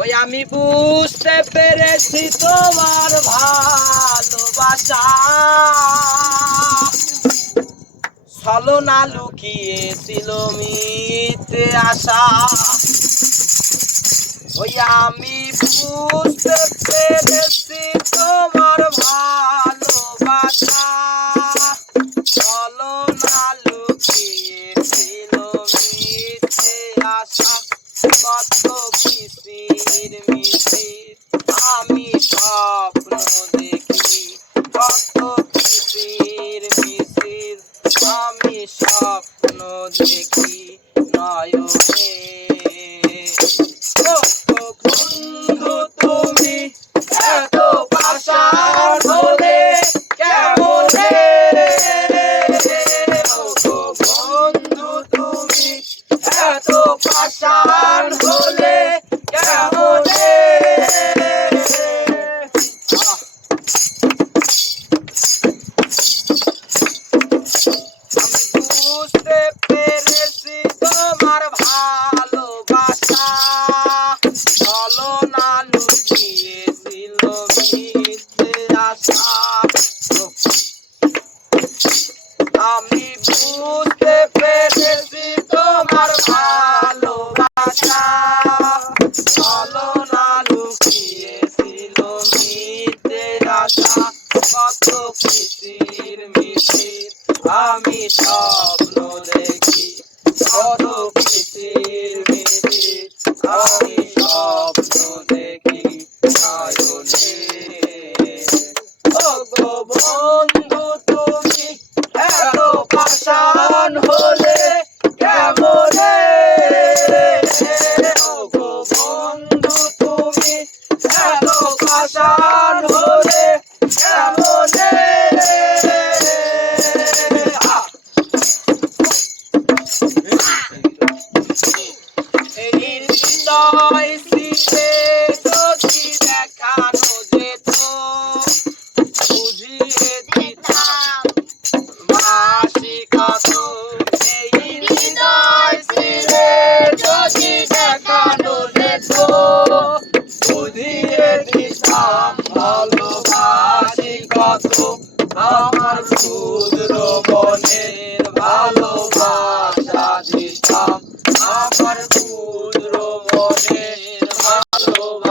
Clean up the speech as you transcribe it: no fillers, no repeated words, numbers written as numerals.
ওই আমি বুঝতে পেরেছি তোমার ভালোবাসা ছলনা লুকিয়েছিল মিথ্যে আশা। ওই আমি বুঝতে পেরেছি তোমার ভালোবাসা ছলনা লুকিয়েছিল মিথ্যে আশা। কত কিসির মিছির আমি স্বপ্ন দেখি, কত কিসির মিছির আমি স্বপ্ন দেখি নয়নে। বন্ধু তুমি এত পাষাণ হলে কেমনে, বন্ধু তুমি এত পাষাণ হলে কেমনে। বুঝতে পেরেছি তোমার ভালোবাসা ছলনা লুকিয়েছিল মিথ্যে আশা। আমি বুঝতে পেরেছি তোমার ভালোবাসা ছলনা লুকিয়েছিল মিথ্যে আশা। কত কিসির মিছির আমি স্বপ্ন দেখি, কত কিসির মিছির আমি স্বপ্ন দেখি নয়নে। ও গো বন্ধু তুমি এত পাষাণ হলে কেমনে, ও গো বন্ধু তুমি এত পাষাণ হলে কেমনে। হৃদয় ছিঁড়ে যদি দেখানো যেত বুঝিয়ে দিতাম বাসি কত। এই হৃদয় ছিঁড়ে যদি দেখানো যেত বুঝিয়ে দিতাম ভালোবাসি কত। আমার ক্ষুদ্র মনের ভালোবাসা দিতাম, আমার ক্ষুদ্র মনের ভালোবাসা।